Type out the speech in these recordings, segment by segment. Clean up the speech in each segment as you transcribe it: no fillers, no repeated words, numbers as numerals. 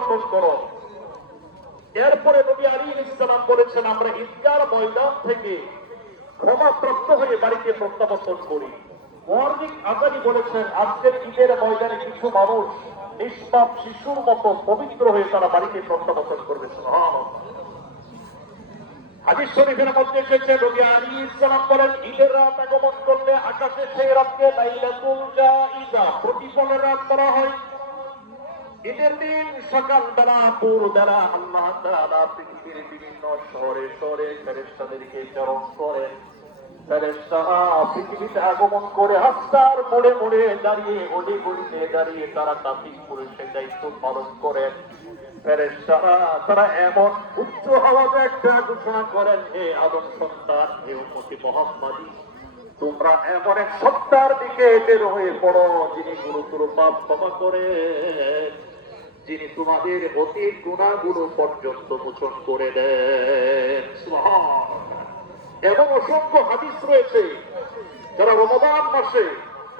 করো। এরপরে নবী আলাইহিস সালাম বলেছেন, আমরা ঈদগাহ ময়দান থেকে ক্ষমাপ্রাপ্ত হয়ে বাড়িতে প্রত্যাবর্তন করি। মুয়াজ্জিন আজানি বলেছেন, আজকের ঈদের ময়দানে কিছু মানুষ নিষ্পাপ শিশুর মতো পবিত্র হয়ে তারা বাড়িতে প্রত্যাবর্তন করবে। সুবহানাল্লাহ। হাদিস শরীফের মধ্যে এসেছে, নবী আলাইহিস সালাম বলেন, ঈদের রাত আগমন করলে আকাশে সেই রাতকে লাইলাতুল জাইজা, প্রতিফলের রাত বলা হয়। ঈদের দিন সকালবেলা ভোরবেলা আল্লাহ তাআলা পৃথিবীর বিভিন্ন শহরে শহরে ফেরেশতাদেরকে প্রেরণ করেন। ফেরেশতারা পৃথিবীতে আগমন করে রাস্তার মোড়ে মোড়ে দাঁড়িয়ে, অলি গলিতে দাঁড়িয়ে তারা তাফসীর করে সে দায়িত্ব পালন করেন। ফেরেশতারা তারা এমন উচ্চ আওয়াজে একটা ঘোষণা করেন, হে আদম সন্তান, হে উম্মতি মুহাম্মাদী, তোমরা এমন এক সত্তার দিকে বের হয়ে পড়ো যিনি গুরুতর পাপ ক্ষমা করে, যিনি তোমাদের অতীত গুনাহগুলো পর্যন্ত মোচন করে দেন। সুবহানাল্লাহ। এবং অসংখ্য হাদিস রয়েছে, যারা রমজান মাসে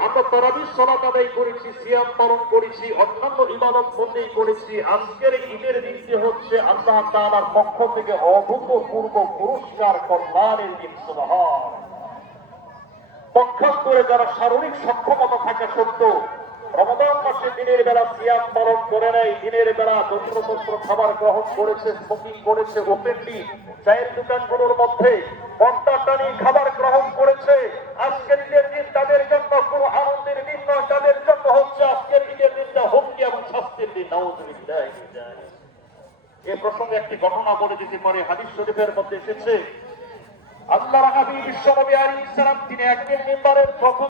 আমরা তারাবির সালাত আদায় করেছি, সিয়াম পালন করেছি, অন্যান্য ইবাদত বন্দেগী করেছি, আজকের ঈদের দিনটি হচ্ছে আল্লাহ তাআলার পক্ষ থেকে অভূতপূর্ব পুরস্কার কল্যাণের দিন। সুবহানাল্লাহ। পক্ষান্তরে যারা শারীরিক সক্ষমতা থাকা সত্ত্বেও রমজান মাসে দিনের বেলা সিয়াম পালন করে নেয়, দিনের বেলা যত্রতত্র খাবার গ্রহণ করেছে, স্মোকিং করেছে, ওপেনলি চায়ের দোকানগুলোর মধ্যে পর্দা টানি খাবার গ্রহণ করেছে, আজকের ঈদের দিন তাদের জন্য কোনো আনন্দের দিন নয়, তাদের জন্য হচ্ছে আজকের ঈদের দিনটা হুমকি এবং শাস্তির দিন। নাউযুবিল্লাহ। এ প্রসঙ্গে একটি ঘটনা বলে দিতে পারে। হাদিস শরীফের মধ্যে এসেছে, আল্লাহর হাবিব বিশ্বনবী আলাইহিস সালাম তিনি একদিন মিম্বারের প্রথম